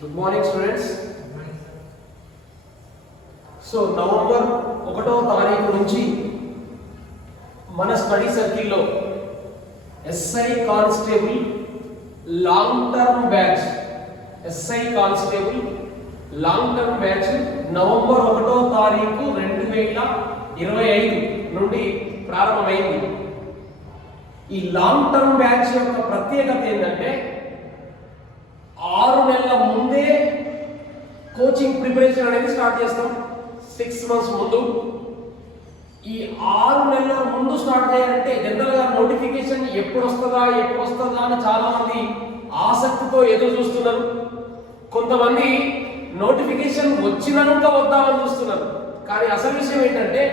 Good morning, students. So November 1వ తారీఖు నుంచి మన స్టడీ సర్కిల్లో SI constable long term batch November 1వ తారీఖు 2025 నుండి ప్రారంభమైంది. ఈ లాంగ్ టర్మ్ బ్యాచ్ యొక్క ప్రత్యేకత ఏంటంటే 6 నెలల ముందే కోచింగ్ ప్రిపరేషన్ అనేది స్టార్ట్ చేస్తాం. 6 మంత్స్ ముందు. ఈ 6 నెలల ముందు స్టార్ట్ చేయాలంటే జనరల్గా నోటిఫికేషన్ ఎప్పుడు వస్తుందా అని చాలా మంది ఆసక్తితో ఎదురు చూస్తున్నారు. కొంతమంది నోటిఫికేషన్ వచ్చినాక వద్దామని చూస్తున్నారు. కానీ అసలు విషయం ఏంటంటే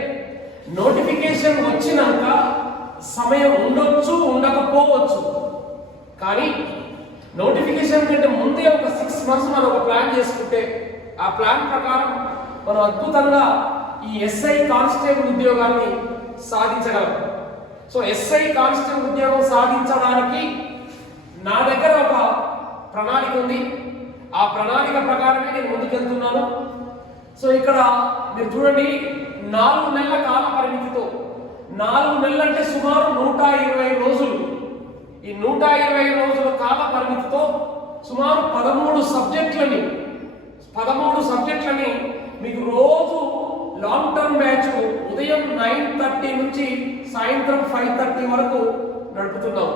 నోటిఫికేషన్ వచ్చినాక సమయం ఉండొచ్చు, ఉండకపోవచ్చు. కానీ నోటిఫికేషన్ కంటే ముందే ఒక 6 మంత్స్ మనం ఒక ప్లాన్ చేసుకుంటే ఆ ప్లాన్ ప్రకారం మనం అద్భుతంగా ఈ ఎస్ఐ కానిస్టేబుల్ ఉద్యోగాన్ని సాధించగలం. సో ఎస్ఐ కానిస్టేబుల్ ఉద్యోగం సాధించడానికి నా దగ్గర ఒక ప్రణాళిక ఉంది. ఆ ప్రణాళిక ప్రకారమే నేను ముందుకెళ్తున్నాను. సో ఇక్కడ మీరు చూడండి, 4 నెలల కాల పరిమితితో, 4 నెలలు అంటే సుమారు 120 రోజులు. ఈ 120 రోజుల కాల పరిమితితో సుమారు 13 సబ్జెక్టులని మీకు రోజు లాంగ్ టర్మ్ బ్యాచ్ ఉదయం 9:30 నుంచి సాయంత్రం 5:30 వరకు నడుపుతున్నాం.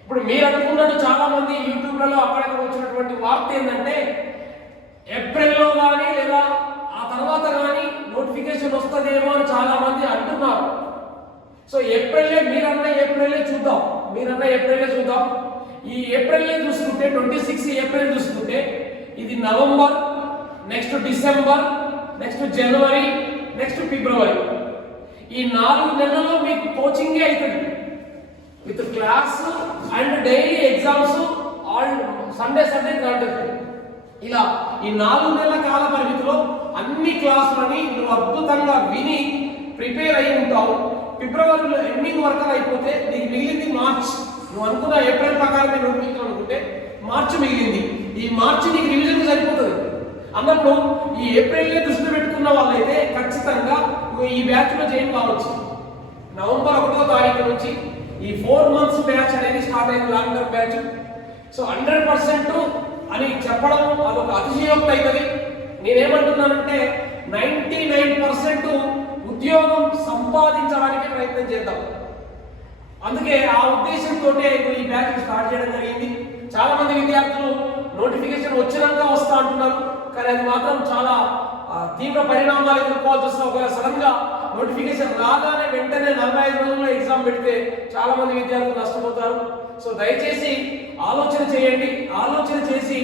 ఇప్పుడు మీరు అనుకున్నట్టు చాలా మంది యూట్యూబ్లలో అక్కడక్కడ వచ్చినటువంటి వార్త ఏంటంటే ఏప్రిల్లో కానీ లేదా ఆ తర్వాత కానీ నోటిఫికేషన్ వస్తుందేమో అని చాలా మంది అంటున్నారు. సో మీరన్న ఏప్రిలే చూద్దాం. ఈ ఏప్రిలే చూసుకుంటే 26 ఏప్రిల్ చూసుకుంటే ఇది నవంబర్, నెక్స్ట్ డిసెంబర్, నెక్స్ట్ జనవరి, నెక్స్ట్ ఫిబ్రవరి. ఈ 4 నెలల్లో మీకు కోచింగే అవుతుంది with class and daily exams, all Sunday conduct. ఇలా ఈ 4 నెలల కాల పరిమితిలో అన్ని క్లాసులని నువ్వు అద్భుతంగా విని ప్రిపేర్ అయి ఉంటావు. ఫిబ్రవరిలో ఎండింగ్ వరకు అయిపోతే నీకు మిగిలింది మార్చ్. నువ్వు అనుకున్న ఏప్రిల్ ప్రకారం నోటిఫికేషన్ అనుకుంటే మార్చి మిగిలింది. ఈ మార్చి నీకు రివిజన్ సరిపోతుంది. అన్నప్పుడు ఈ ఏప్రిల్నే దృష్టి పెట్టుకున్న వాళ్ళైతే ఖచ్చితంగా ఈ బ్యాచ్లో జాయిన్ కావచ్చు. నవంబర్ 1వ తారీఖు నుంచి ఈ 4 మంత్స్ బ్యాచ్ అనేది స్టార్ట్ అయింది, లాంగ్ టర్మ్ బ్యాచ్. సో 100% అని చెప్పడం అదొక అతిశయోక్తి అవుతుంది. నేనేమంటున్నానంటే 99% ఉద్యోగం సంపాదించడానికి ప్రయత్నం చేద్దాం. అందుకే ఆ ఉద్దేశంతో ఈ బ్యాచ్ స్టార్ట్ చేయడం జరిగింది. చాలా మంది విద్యార్థులు నోటిఫికేషన్ వచ్చినాక వస్తా అంటున్నారు. కానీ అది మాత్రం చాలా తీవ్ర పరిణామాలు ఎదుర్కోవాల్సి వస్తుంది. ఒకవేళ సడన్ గా నోటిఫికేషన్ రాగానే వెంటనే 45 రోజుల్లో ఎగ్జామ్ పెడితే చాలా మంది విద్యార్థులు నష్టపోతారు. సో దయచేసి ఆలోచన చేయండి. ఆలోచన చేసి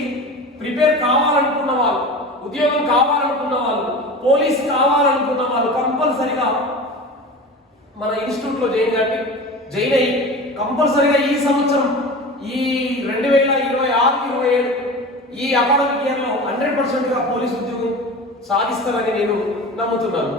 ప్రిపేర్ కావాలనుకున్న వాళ్ళు, ఉద్యోగం కావాలనుకున్న వాళ్ళు, పోలీస్ కావాలనుకున్న వాళ్ళు కంపల్సరిగా మన ఇన్స్టిట్యూట్లో జాయిన్ అయ్యి కంపల్సరిగా ఈ సంవత్సరం ఈ 2026-27 ఈ అకాడమిక్ ఇయర్లో 100%గా పోలీస్ ఉద్యోగం సాధిస్తారని నేను నమ్ముతున్నాను.